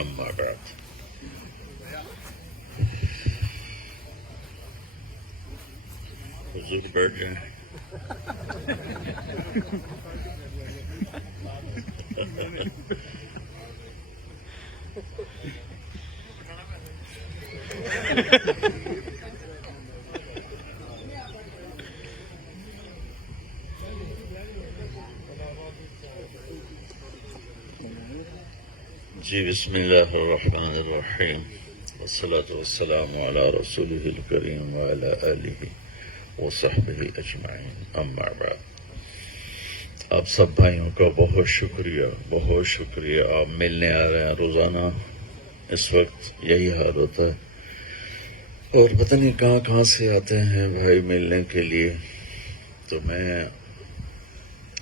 أما بعد حضور بیٹھ جائیں. جی بسم اللہ الرحمن الرحیم والصلاة والسلام علی رسولہ الکریم وعلی آلہ وصحبہ اجمعین. اما بعد, آپ سب بھائیوں کا بہت شکریہ. آپ ملنے آ رہے ہیں روزانہ. اس وقت یہی حال ہوتا ہے اور پتہ نہیں کہاں سے آتے ہیں بھائی ملنے کے لیے. تو میں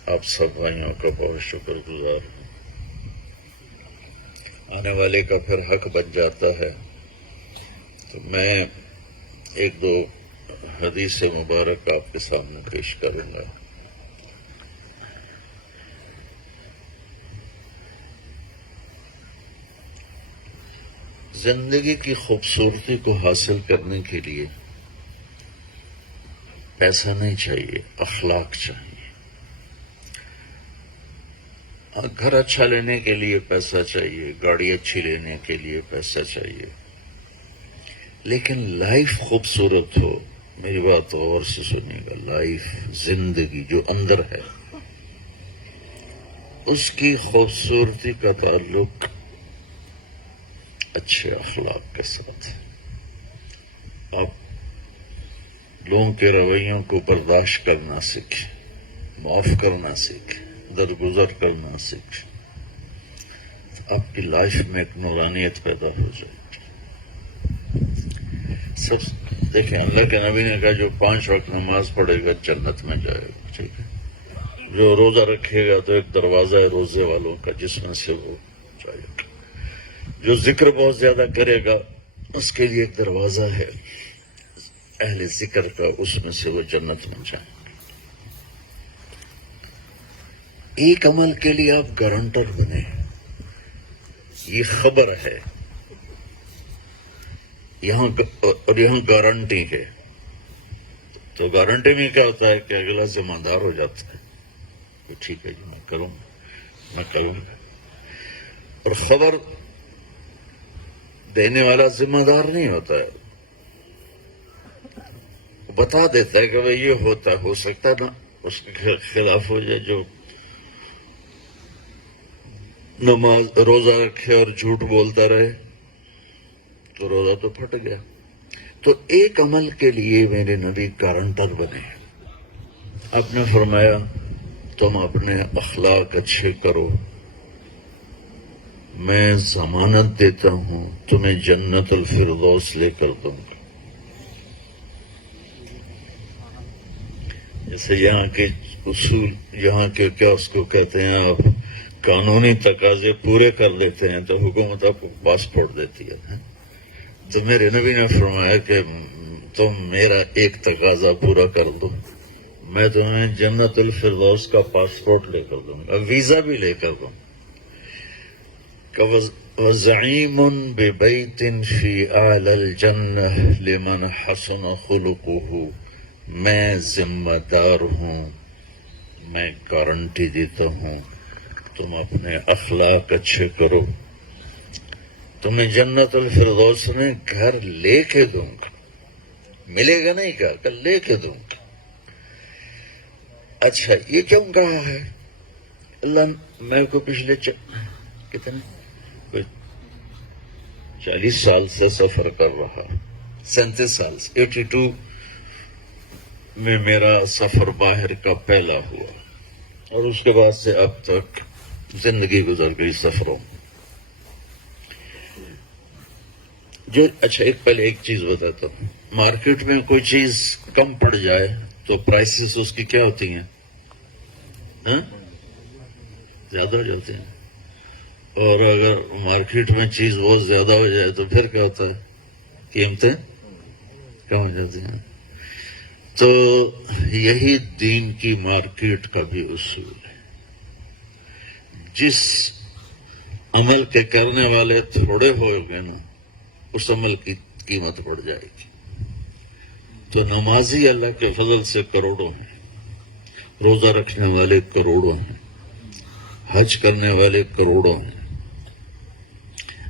آپ سب بھائیوں کا بہت شکر گزار ہوں. آنے والے کا پھر حق بن جاتا ہے. تو میں ایک دو حدیث مبارک آپ کے سامنے پیش کروں گا. زندگی کی خوبصورتی کو حاصل کرنے کے لیے پیسہ نہیں چاہیے, اخلاق چاہیے. گھر اچھا لینے کے لیے پیسہ چاہیے, گاڑی اچھی لینے کے لیے پیسہ چاہیے, لیکن لائف خوبصورت ہو. میری بات غور سے سنیے گا. لائف, زندگی جو اندر ہے, اس کی خوبصورتی کا تعلق اچھے اخلاق کے ساتھ ہے. آپ لوگوں کے رویوں کو برداشت کرنا سیکھیں, معاف کرنا سیکھیں, درگزر کرنا سیکھیں. آپ کی لائف میں ایک نورانیت پیدا ہو جائے. سب دیکھیں, اللہ کے نبی نے کہا جو 5 وقت نماز پڑھے گا جنت میں جائے گا. ٹھیک ہے. جو روزہ رکھے گا تو ایک دروازہ ہے روزے والوں کا جس میں سے وہ جائے گا. جو ذکر بہت زیادہ کرے گا اس کے لیے ایک دروازہ ہے اہل ذکر کا, اس میں سے وہ جنت میں جائیں. ایک عمل کے لیے آپ گارنٹر بنے. یہ خبر ہے یہاں, اور یہاں گارنٹی ہے. تو گارنٹی میں کیا ہوتا ہے کہ اگلا ذمہ دار ہو جاتا ہے کہ ٹھیک ہے جی میں کروں گا. اور خبر دینے والا ذمہ دار نہیں ہوتا ہے, بتا دیتا ہے کہ بھائی یہ ہوتا ہے, ہو سکتا ہے نا اس کے خلاف ہو جائے. جو نماز روزہ رکھے اور جھوٹ بولتا رہے تو روزہ تو پھٹ گیا. تو ایک عمل کے لیے میرے نبی گارنٹر بنے. آپ نے فرمایا تم اپنے اخلاق اچھے کرو, میں ضمانت دیتا ہوں تمہیں جنت الفردوس لے کر دوں گا. جیسے یہاں کے اصول, یہاں کے کیا اس کو کہتے ہیں, آپ قانونی تقاضے پورے کر لیتے ہیں تو حکومت آپ کو پاسپورٹ دیتی ہے. تو میرے نبی نے فرمایا کہ تم میرا ایک تقاضا پورا کر دو, میں تمہیں جنت الفردوس کا پاسپورٹ لے کر دوں گا, ویزا بھی لے کر دوں. وَزَعِيمٌ بِبَيْتٍ فِي أَعْلَى الْجَنَّةِ لِمَنْ حَسُنَ خُلُقُهُ. میں ذمہ دار ہوں, میں گارنٹی دیتا ہوں تم اپنے اخلاق اچھے کرو, تمہیں جنت الفردوس میں گھر لے کے دوں گا. ملے گا نہیں کہا, کہ لے کے دوں گا. اچھا یہ کیوں کہا ہے اللہ؟ میں کو پچھلے کتنے 40 سال سے سفر کر رہا, 37 سال سے, 82 میں میرا سفر باہر کا پہلا ہوا, اور اس کے بعد سے اب تک زندگی گزر گئی سفروں. جو اچھا پہلے ایک چیز بتاتا ہوں, مارکیٹ میں کوئی چیز کم پڑ جائے تو پرائسز اس کی کیا ہوتی ہیں؟ زیادہ ہو جاتے ہیں. اور اگر مارکیٹ میں چیز بہت زیادہ ہو جائے تو پھر کیا ہوتا ہے؟ قیمتیں کم ہو جاتی ہیں. تو یہی دین کی مارکیٹ کا بھی اصول ہے. جس عمل کے کرنے والے تھوڑے ہو گئے نا، اس عمل کی قیمت بڑھ جائے گی. تو نمازی اللہ کے فضل سے کروڑوں ہیں، روزہ رکھنے والے کروڑوں ہیں، حج کرنے والے کروڑوں ہیں،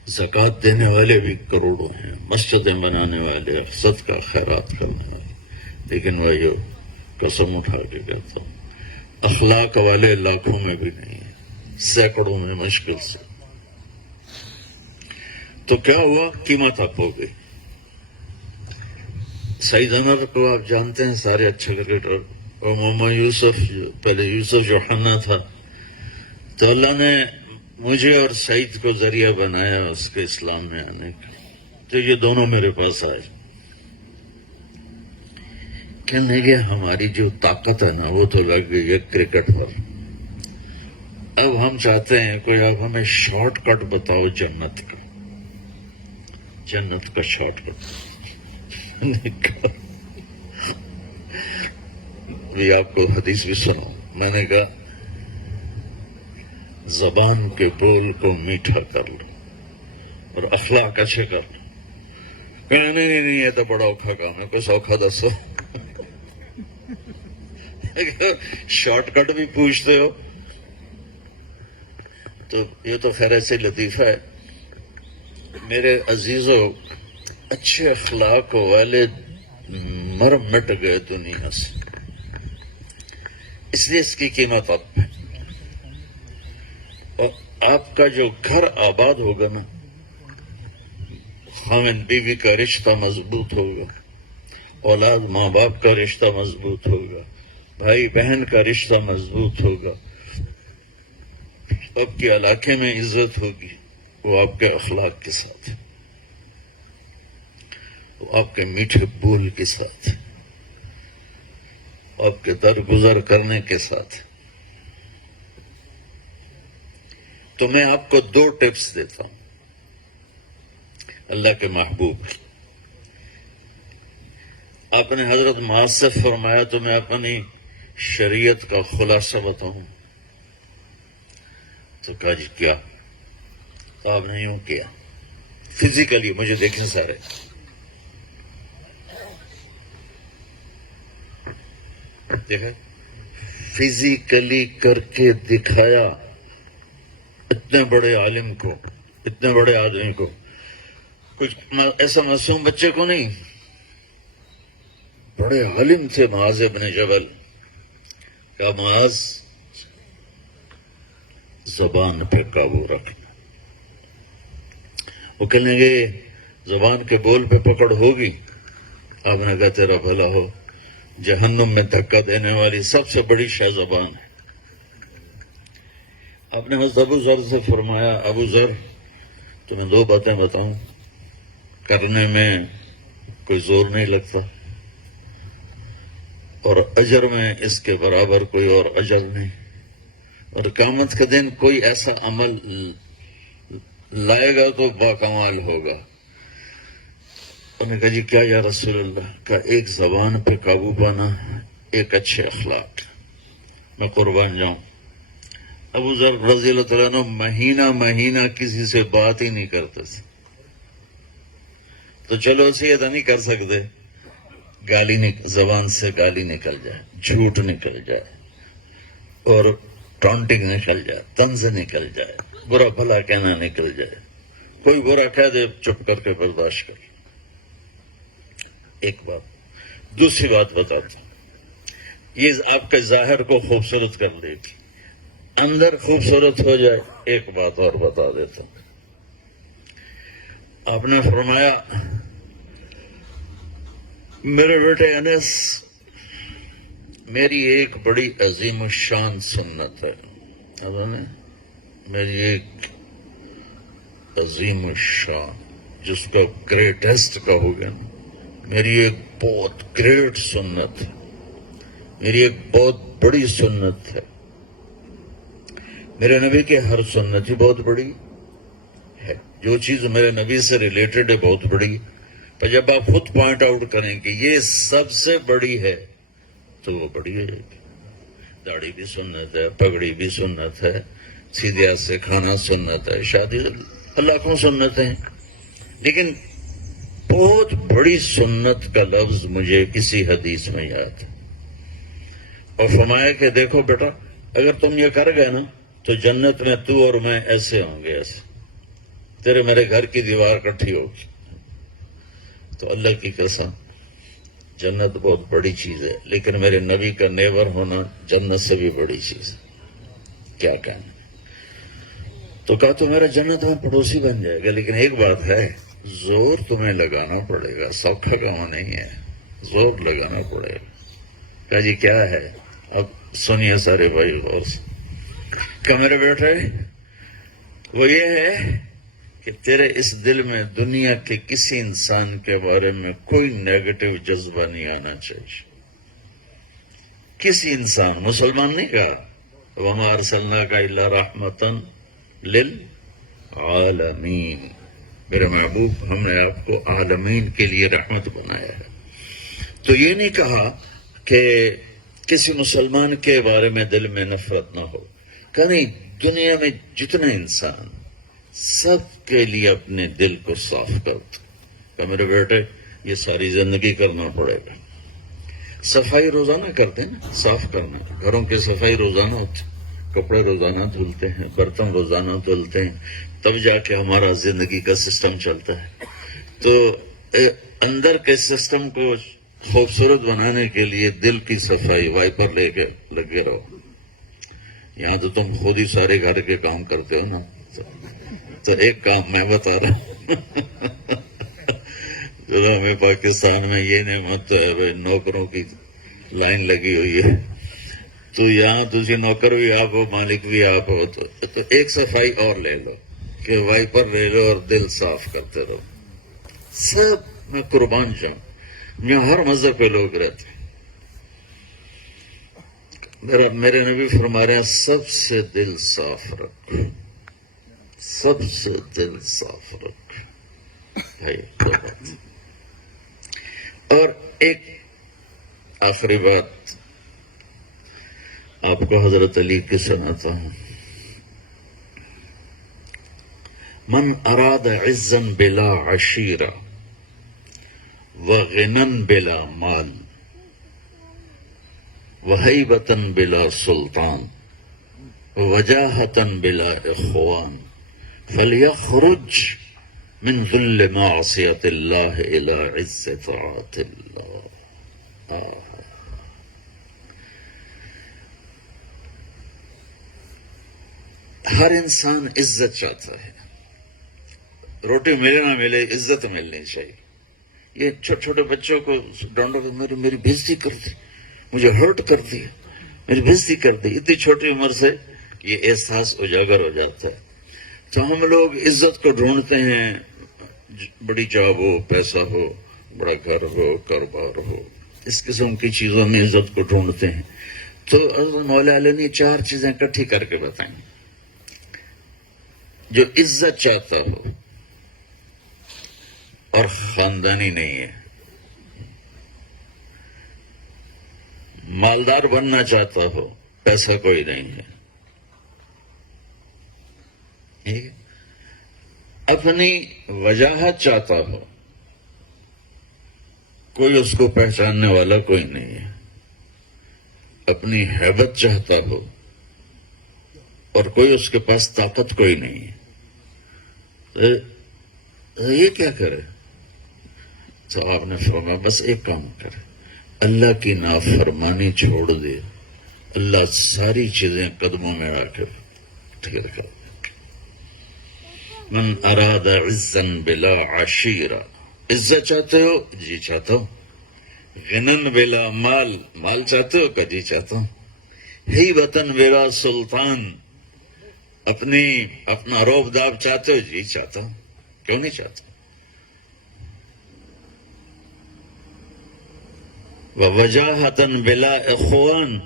زکوٰۃ دینے والے بھی کروڑوں ہیں، مسجدیں بنانے والے، صدقہ خیرات کرنے والے. لیکن میں یہ قسم اٹھا کے کہتا ہوں، اخلاق والے لاکھوں میں بھی نہیں ہیں، سینکڑوں میں مشکل سے. تو کیا ہوا؟ قیمت اپ ہو گئی. سعید انور کو آپ جانتے ہیں، سارے اچھے کرکٹر. اور محمد یوسف، پہلے یوسف یوحنا تھا، تو اللہ نے مجھے اور سعید کو ذریعہ بنایا اس کے اسلام میں آنے کا. تو یہ دونوں میرے پاس آئے، کہنے لگے ہماری جو طاقت ہے نا وہ تو لگ گئی ہے کرکٹ پر. اب ہم چاہتے ہیں کوئی آپ ہمیں شارٹ کٹ بتاؤ جنت کا، جنت کا شارٹ کٹ. بھی آپ کو حدیث بھی سناؤں. میں نے کہا زبان کے بول کو میٹھا کر لو اور اخلاق اچھے کر لو. کہنے نہیں یہ تو بڑا اوکھا کام ہے، کوئی سوکھا دسو. شارٹ کٹ بھی پوچھتے ہو. تو یہ تو خیر ایسے لطیفہ ہے. میرے عزیزوں، اچھے اخلاق والے مر مٹ گئے دنیا سے، اس لیے اس کی قیمت اب ہے. اور آپ کا جو گھر آباد ہوگا نا، خاوند بیوی کا رشتہ مضبوط ہوگا، اولاد ماں باپ کا رشتہ مضبوط ہوگا، بھائی بہن کا رشتہ مضبوط ہوگا، آپ کے علاقے میں عزت ہوگی، وہ آپ کے اخلاق کے ساتھ، وہ آپ کے میٹھے بول کے ساتھ، آپ کے درگزر کرنے کے ساتھ. تو میں آپ کو 2 ٹپس دیتا ہوں اللہ کے محبوب. آپ نے حضرت معاذ سے فرمایا تو میں اپنی شریعت کا خلاصہ بتاؤں. تو کہا جی کیا؟ تو آپ نے یوں کیا، فزیکلی مجھے دیکھیں سارے. دیکھیں فزیکلی کر کے دکھایا. اتنے بڑے عالم کو، اتنے بڑے آدمی کو، کچھ ایسا معصوم بچے کو نہیں، بڑے عالم تھے معاذ ابن جبل. کہا معاذ زبان پہ قابو رکھنا. وہ کہنے لگے زبان کے بول پہ پکڑ ہوگی. آپ نے کہا تیرا بھلا ہو، جہنم میں دھکا دینے والی سب سے بڑی شہ زبان ہے. آپ نے حضرت ابو ذر سے فرمایا ابو ذر تمہیں 2 باتیں بتاؤں، کرنے میں کوئی زور نہیں لگتا اور اجر میں اس کے برابر کوئی اور اجر نہیں، اور قیامت کے دن کوئی ایسا عمل لائے گا تو باکمال ہوگا. انہوں نے کہا جی کیا یا رسول اللہ؟ کا ایک زبان پہ قابو پانا، ایک اچھے اخلاق. میں قربان جاؤں. ابو ذر رضی اللہ تعالیٰ عنہ مہینہ کسی سے بات ہی نہیں کرتے تھے. تو چلو اسے یہ تو نہیں کر سکتے زبان سے گالی نکل جائے، جھوٹ نکل جائے اور ٹانٹنگ نکل جائے، طنز نکل جائے، برا بھلا کہنا نکل جائے، کوئی برا کہہ دے چپ کر کے برداشت کر. ایک بات. دوسری بات بتاتا ہوں، یہ آپ کے ظاہر کو خوبصورت کر دے گی، اندر خوبصورت ہو جائے. ایک بات اور بتا دیتا ہوں. آپ نے فرمایا میرے بیٹے انس، میری ایک بڑی عظیم الشان سنت ہے. میری ایک عظیم الشان جس کا گریٹسٹ کا ہو گیا، میری ایک بہت گریٹ سنت ہے، میری ایک بہت بڑی سنت ہے. میرے نبی کے ہر سنت ہی بہت بڑی ہے. جو چیز میرے نبی سے ریلیٹڈ ہے بہت بڑی. تو جب آپ خود پوائنٹ آؤٹ کریں کہ یہ سب سے بڑی ہے تو وہ بڑی ہے. داڑھی بھی سنت ہے، پگڑی بھی سنت ہے، سیدھے ہاتھ سے کھانا سنت ہے، شادی لاکھوں سنتیں ہیں، لیکن بہت بڑی سنت کا لفظ مجھے کسی حدیث میں یاد ہے، اور فرمایا کہ دیکھو بیٹا، اگر تم یہ کر گئے نا تو جنت میں تو اور میں ایسے ہوں گے، ایسے تیرے میرے گھر کی دیوار کٹھی ہوگی۔ تو اللہ کی قسم جنت بہت بڑی چیز ہے، لیکن میرے نبی کا نیبر ہونا جنت سے بھی بڑی چیز ہے، کیا کہنا۔ تو کہا تو میرا جنت میں پڑوسی بن جائے گا، لیکن ایک بات ہے، زور تمہیں لگانا پڑے گا، سوکھا کام نہیں ہے، زور لگانا پڑے گا۔ کہا جی کیا ہے؟ اب سنیے سارے بھائی غور سے۔ کہا میرے بیٹے وہ یہ ہے کہ تیرے اس دل میں دنیا کے کسی انسان کے بارے میں کوئی نیگیٹو جذبہ نہیں آنا چاہیے، کسی انسان، مسلمان نہیں کہا، وَمَا أَرْسَلْنَاكَ إِلَّا رَحْمَةً لِلْعَالَمِينَ، میرے محبوب ہم نے آپ کو عالمین کے لیے رحمت بنایا ہے۔ تو یہ نہیں کہا کہ کسی مسلمان کے بارے میں دل میں نفرت نہ ہو، کہ نہیں، دنیا میں جتنے انسان سب کے لیے اپنے دل کو صاف کر دو۔ کہ میرے بیٹے یہ ساری زندگی کرنا پڑے گا، صفائی روزانہ کرتے ہیں نا، صاف کرنا، گھروں کی صفائی روزانہ ہوتی، کپڑے روزانہ دھلتے ہیں، برتن روزانہ دھلتے ہیں، تب جا کے ہمارا زندگی کا سسٹم چلتا ہے۔ تو اندر کے سسٹم کو خوبصورت بنانے کے لیے دل کی صفائی، وائپر لے کے لگے رہو۔ یہاں تو تم خود ہی سارے گھر کے کام کرتے ہو نا، تو ایک کام میں بتا رہا ہوں جو ہمیں پاکستان میں یہ نعمت ہے بھائی، نوکروں کی لائن لگی ہوئی ہے، تو یہاں تجھے نوکر بھی آپ ہو، مالک بھی آپ ہو، تو ایک صفائی اور لے لو کہ وائپر لے لو اور دل صاف کرتے رہو۔ سب میں قربان جاؤں، یہاں ہر مذہب کے لوگ رہتے ہیں، میرے نبی فرما رہے ہیں سب سے دل صاف رکھو، سب سے دل صاف رکھو بھائی، کوئی بات۔ اور ایک آخری بات آپ کو حضرت علی کی سناتا ہوں۔ من اراد عزا بلا عشیرہ وغنا بلا مال وہیبۃ بلا سلطان وجاہۃ بلا اخوان فلیخرج من ذل معصیۃ اللہ الی عز طاعت اللہ۔ ہر انسان عزت چاہتا ہے، روٹی ملے نہ ملے عزت ملنی چاہیے۔ یہ چھوٹے چھوٹے بچوں کو ڈانٹو، میری بےزتی کر دی، مجھے ہرٹ کر دی، میری بےزتی کر دی، اتنی چھوٹی عمر سے یہ احساس اجاگر ہو جاتا ہے۔ تو ہم لوگ عزت کو ڈھونڈتے ہیں، بڑی جاب ہو، پیسہ ہو، بڑا گھر ہو، کاروبار ہو، اس قسم کی چیزوں میں عزت کو ڈھونڈتے ہیں۔ تو حضرت مولا علی نے 4 چیزیں اکٹھی کر کے بتائیں۔ جو عزت چاہتا ہو اور خاندانی نہیں ہے، مالدار بننا چاہتا ہو، پیسہ کوئی نہیں ہے، ٹھیک ہے، اپنی وجاہت چاہتا ہو، کوئی اس کو پہچاننے والا کوئی نہیں ہے، اپنی ہیبت چاہتا ہو اور کوئی اس کے پاس طاقت کوئی نہیں ہے، یہ کیا کرے؟ تو آپ نے فرمایا بس ایک کام کرے، اللہ کی نافرمانی چھوڑ دے، اللہ ساری چیزیں قدموں میں آ کے ٹھیک کر دے۔ من اراد عزا بلا عشیرہ، عزت چاہتے ہو؟ جی چاہتا ہوں۔ غنن بلا مال، مال چاہتے ہو؟ کہ جی چاہتا ہوں۔ ہیبۃ بلا سلطان، اپنا روب داب چاہتے ہو؟ جی چاہتا ہوں، کیوں نہیں چاہتا؟ وجاہۃ بلا اخوان،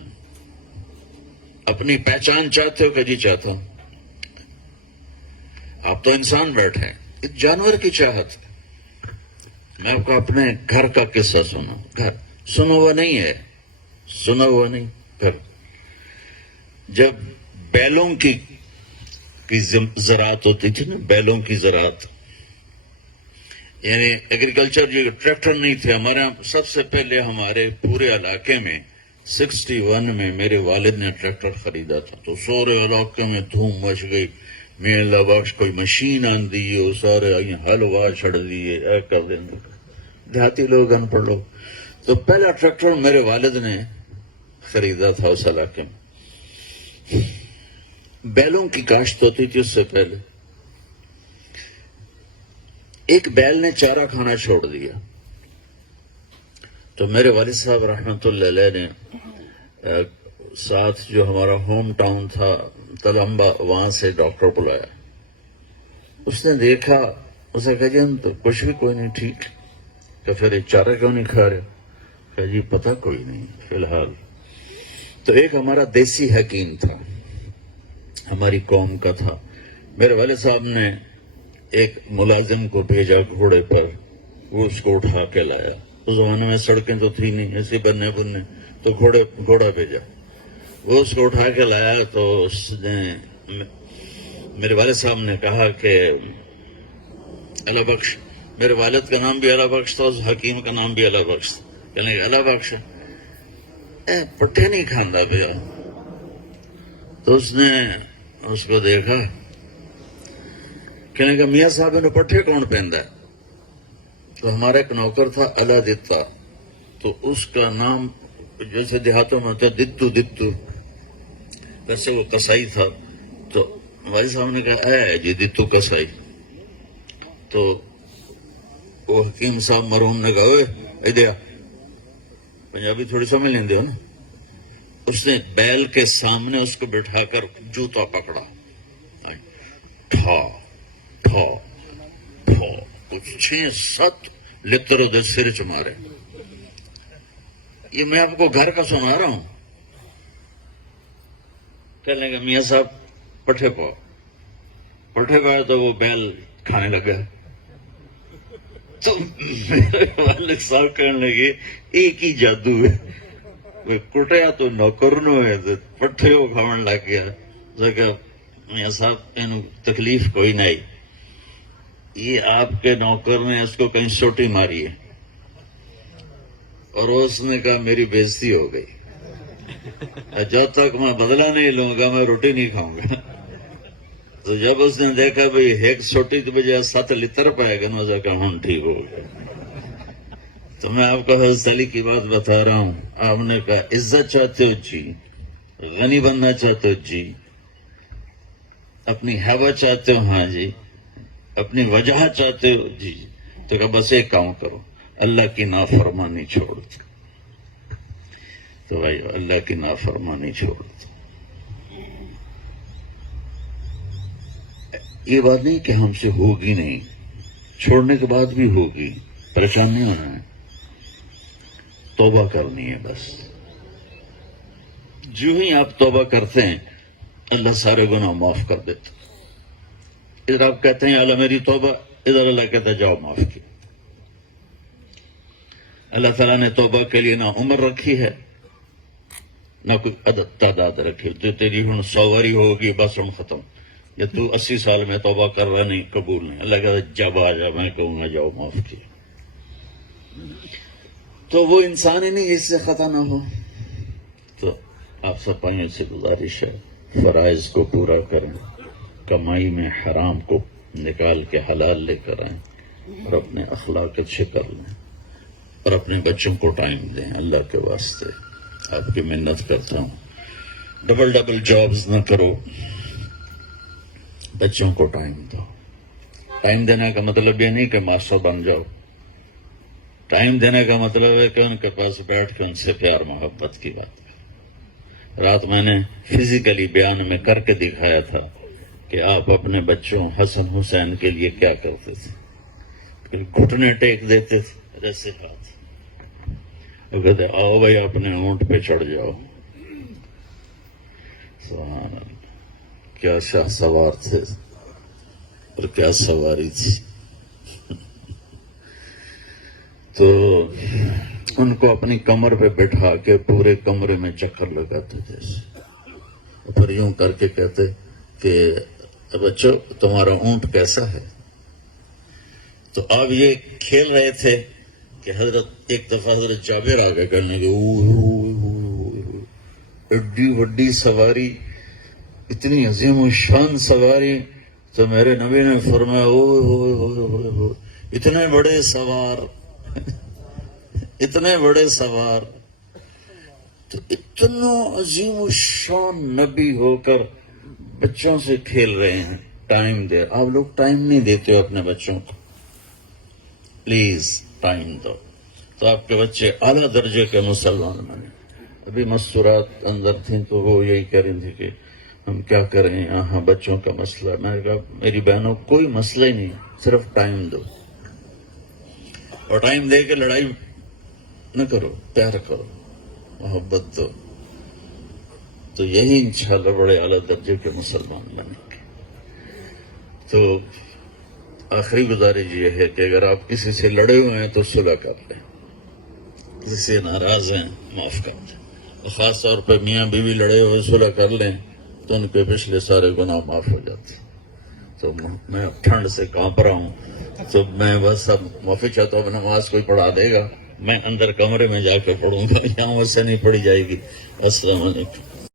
اپنی پہچان چاہتے ہو؟ کہ جی چاہتا ہوں۔ آپ تو انسان بیٹھے ہیں، ایک جانور کی چاہت ہے۔ میں آپ کو اپنے گھر کا قصہ سنا، گھر سنا ہوا نہیں ہے، سنا ہوا نہیں، گھر جب بیلوں کی کی زراعت ہوتی تھی نا، بیلوں کی زراعت، یعنی ایگریکلچر، جو ٹریکٹر نہیں تھے ہمارے یہاں. سب سے پہلے ہمارے پورے علاقے میں 61 میں میرے والد نے ٹریکٹر خریدا تھا، تو سورے علاقے میں دھوم مچ گئی. میں اللہ بخش کوئی مشین آن دی ہے، وہ سارے حلوا چھڑ دیے، اے کر دیں. دیہاتی لوگ، ان پڑھ لوگ. تو پہلا ٹریکٹر میرے والد نے خریدا تھا اس علاقے میں. بیلوں کی کاشت ہوتی تھی اس سے پہلے. ایک بیل نے چارہ کھانا چھوڑ دیا، تو میرے والد صاحب رحمت اللہ علیہ نے ساتھ جو ہمارا ہوم ٹاؤن تھا تلمبا، وہاں سے ڈاکٹر بلایا. اس نے دیکھا، اس نے کہا جی ہم تو کچھ بھی کوئی نہیں ٹھیک. کہ پھر یہ چارہ کیوں نہیں کھا رہے؟ کہا جی پتہ کوئی نہیں فی الحال. تو ایک ہمارا دیسی حکیم تھا، ہماری قوم کا تھا. میرے والد صاحب نے ایک ملازم کو بھیجا گھوڑے پر، وہ اس کو اٹھا کے لایا. اس زمانے میں سڑکیں تو تھی نہیں ایسے بننے بننے، تو گھوڑا بھیجا، وہ اس کو اٹھا کے لایا. تو اس نے میرے والد صاحب نے کہا کہ اللہ بخش، میرے والد کا نام بھی اللہ بخش تھا، اس حکیم کا نام بھی اللہ بخش تھا. کہنے کہ اللہ بخش پٹھے نہیں کھاندہ پیا. تو اس نے اس کو دیکھا، کہنے کہ میاں صاحب نے پٹھے کون پہندا ہے؟ تو ہمارا ایک نوکر تھا اللہ دتا، تو اس کا نام جیسے دیہاتوں میں ہوتا ہے دتو، ویسے وہ کسائی تھا. تو والد صاحب نے کہا اے جی دتو کسائی. تو وہ حکیم صاحب مرحوم نے کہا اوے ادھر، پنجابی تھوڑی سمجھ لیندے ہو نا. اس نے بیل کے سامنے اس کو بٹھا کر جوتا پکڑا، ٹھا ٹھا ٹھا، کچھ 6-7 لتروں دے سر چ مارے. یہ میں آپ کو گھر کا سنا رہا ہوں. کہنے لگا میاں صاحب پٹھے پائے تو وہ بیل کھانے لگا. تو میرے والد صاحب کہنے لگے ایک ہی جادو ہے، کٹیا تو نوکر نو ہے، پٹھے وہ کھاون لگ گیا. میاں صاحب ان تکلیف کوئی نہیں، یہ آپ کے نوکر نے اس کو کہیں سوٹی ماری ہے. اور اس نے کہا میری بےزتی ہو گئی، جب تک میں بدلہ نہیں لوں گا میں روٹی نہیں کھاؤں گا. تو جب اس نے دیکھا بھئی ایک سوٹی کی بجائے 7 لتر پائے گا، نہ کہا ہوں ٹھیک ہو گیا. تو میں آپ کو حضرت علی کی بات بتا رہا ہوں. آپ نے کہا عزت چاہتے ہو جی، غنی بننا چاہتے ہو جی، اپنی حیبت چاہتے ہو ہاں جی، اپنی وجہ چاہتے ہو جی. تو کہا بس ایک کام کرو، اللہ کی نافرمانی چھوڑ دو. تو بھائی اللہ کی نافرمانی چھوڑ دو. یہ بات نہیں کہ ہم سے ہوگی نہیں، چھوڑنے کے بعد بھی ہوگی، پریشانیاں ہیں، توبہ کرنی ہے بس. جو ہی آپ توبہ کرتے ہیں اللہ سارے گناہ معاف کر دیتے. ادھر آپ کہتے ہیں اللہ میری توبہ، ادھر اللہ کہتا ہے جاؤ معاف کی. اللہ تعالیٰ نے توبہ کے لیے نہ عمر رکھی ہے نہ کوئی عدد تعداد رکھی. جو تیری ہن 100 واری ہوگی بس ہن ختم، یا تو 80 سال میں توبہ کر رہا نہیں قبول نہیں. اللہ کہتا ہے جب آ جا میں کہوں گا جاؤ معاف کی. تو وہ انسان ہی نہیں جس سے خطا نہ ہو. تو آپ سب بھائیوں سے گزارش ہے فرائض کو پورا کریں، کمائی میں حرام کو نکال کے حلال لے کر آئیں، اور اپنے اخلاق اچھے کر لیں، اور اپنے بچوں کو ٹائم دیں. اللہ کے واسطے آپ کی منت کرتا ہوں، ڈبل جابز نہ کرو، بچوں کو ٹائم دو. ٹائم دینے کا مطلب یہ نہیں کہ ماسٹر بن جاؤ. ٹائم دینے کا مطلب ہے کہ ان کے پاس بیٹھ کے ان سے پیار محبت کی بات کریں. رات میں نے فزیکلی بیان میں کر کے دکھایا تھا کہ آپ اپنے بچوں حسن حسین کے لیے کیا کرتے تھے. گھٹنے ٹیک دیتے تھے جیسے ہاتھ، وہ کہتے آؤ بھائی اپنے اونٹ پہ چڑھ جاؤ. سبحان اللہ، کیا شاہ سوار تھے اور کیا سواری تھی. تو ان کو اپنی کمر پہ بٹھا کے پورے کمرے میں چکر لگاتے تھے، پھر یوں کر کے کہتے کہ بچوں تمہارا اونٹ کیسا ہے؟ تو اب یہ کھیل رہے تھے کہ حضرت ایک دفعہ حضرت جابر آ گئے کرنے کے ایڈی وڈی سواری، اتنی عظیم و شان سواری، تو میرے نبی نے فرمایا اتنے بڑے سوار اتنے بڑے سوار، تو اتنا عظیم و شان نبی ہو کر بچوں سے کھیل رہے ہیں. ٹائم دے. آپ لوگ ٹائم نہیں دیتے ہو اپنے بچوں کو، پلیز ٹائم دو تو آپ کے بچے اعلیٰ درجے کے مسلمان بنے. ابھی مستورات اندر تھیں تو وہ یہی کہہ رہی تھی کہ ہم کیا کریں یہاں بچوں کا مسئلہ. میں نے کہا میری بہنوں کوئی مسئلہ ہی نہیں، صرف ٹائم دو، اور ٹائم دے کے لڑائی نہ کرو، پیار کرو، محبت دو، تو یہی انشاءاللہ بڑے اعلیٰ درجے کے مسلمان بنیں گے. تو آخری گزارش یہ ہے کہ اگر آپ کسی سے لڑے ہوئے ہیں تو صلح کر لیں، کسی سے ناراض ہیں معاف کر دیں، خاص طور پہ میاں بیوی لڑے ہوئے صلح کر لیں تو ان کے پچھلے سارے گناہ معاف ہو جاتے. تو میں ٹھنڈ سے کانپ رہا ہوں، تو میں بس اب معافی چاہتا ہوں. نماز کوئی پڑھا دے گا، میں اندر کمرے میں جا کے پڑھوں گا، یہاں سے نہیں پڑھی جائے گی. السلام علیکم.